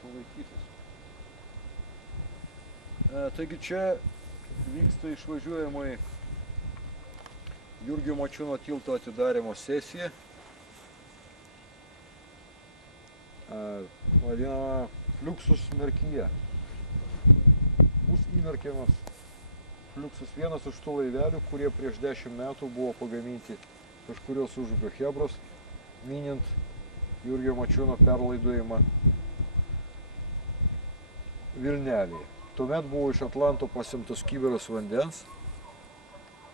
galėtų laikytis. Taigi čia vyksta išvažiuojamoji Jurgio Mačiūno tilto atidarymo sesija. Vadinama Fliuksus Merkyje. Bus įmerkiamas Fliuksus, vienas iš tų laivelių, kurie prieš 10 metų buvo pagaminti kažkurios užupio chebros, minint Jurgio Mačiūno perlaidojimą Vilnelėje. Tuomet buvo iš Atlanto pasimtas kibiras vandens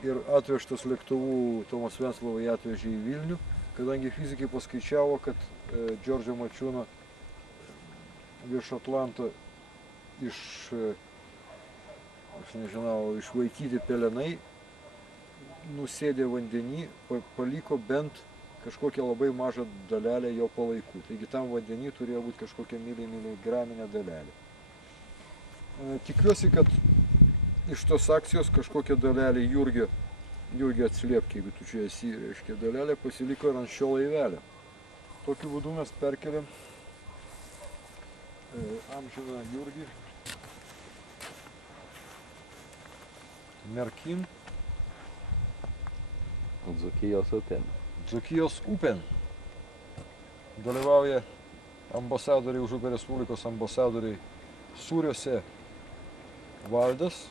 ir atvežtas lėktuvu Tomas Venclova atvežė į Vilnių, kadangi fizikai paskaičiavo, kad Džordžo Mačiūno virš Atlanto išvaikyti pelenai nusėdė vandenį, paliko bent kažkokią labai mažą dalelę jo palaikų. Taigi tam vandenį turėjo būti kažkokia miligraminė dalelė. Tikiuosi, kad iš tos akcijos kažkokia dalelė Jurgio atsiliepkia, jeigu tu čia esi, reiškia, dalelė pasiliko ir ant šio laivelio. Tokiu būdu mes perkeliam amžiną Jurgį Merkin Dzūkijos upėn. Dzūkijos upėn. Dalyvauja ambasadoriai, Užupio Respublikos ambasadoriai Sūriuose Valdas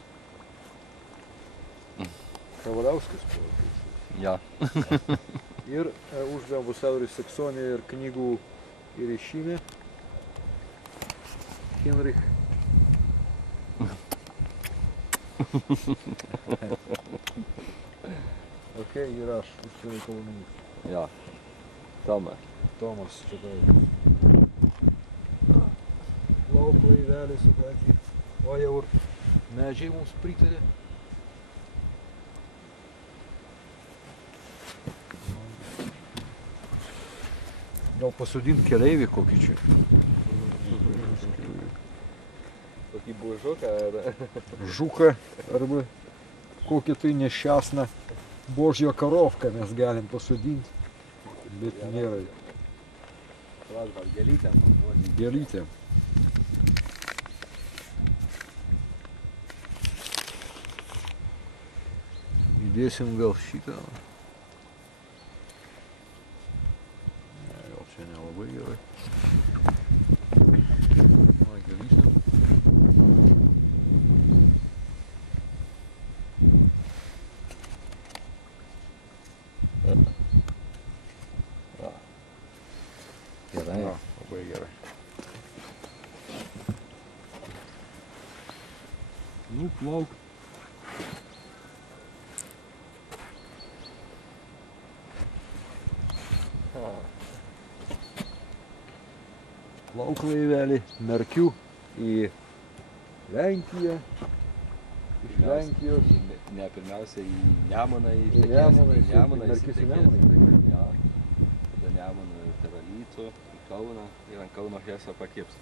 Kavaliauskas. Ja. Ir Užupio ambasadoriai Saksonijoje ir knygų įrišime Henrich. Ok, ir aš, užsienio reikalų ministras. Ja. Tomas. Tomas, čia tai. Lauk laivelį supratį. O jau ir medžiai mums pritarė. Gal pasodint keleivį kokį čia? Kokį bužuką ar... Žuką arba kokį tai neščiasną božjo karovką mes galim pasodinti, bet nėra. Gal gėlytėm. Gėlytėm. Įdėsim gal šitą. Ne, gal čia nelabai gerai. Na, gėlytėm. Gerai. Na, labai gerai. Nu, plauk. Plauk laivelį, Merkiu į Lenkiją. Iš Lenkijos. Ne, pirmiausia į Nemuną Į Nemuną, Merkis į Nemuną. Ja. Tada Nemuną per Alytų, į Kauną ir ant Kauno Heso pakips.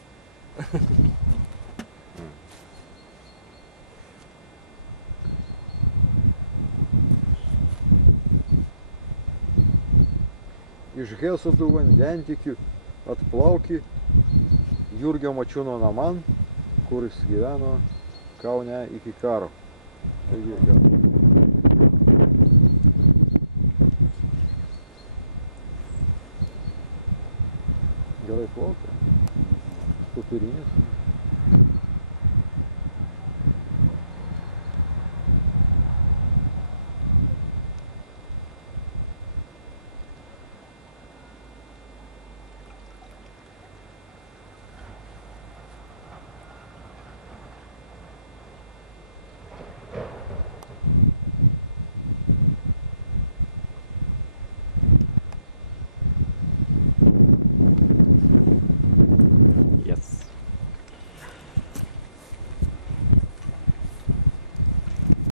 Iš Heso tų vandentikių atplauki Jurgio Mačiūno naman, kuris gyveno Kaune iki karo. Taigi, gerai plaukia. Popierinis.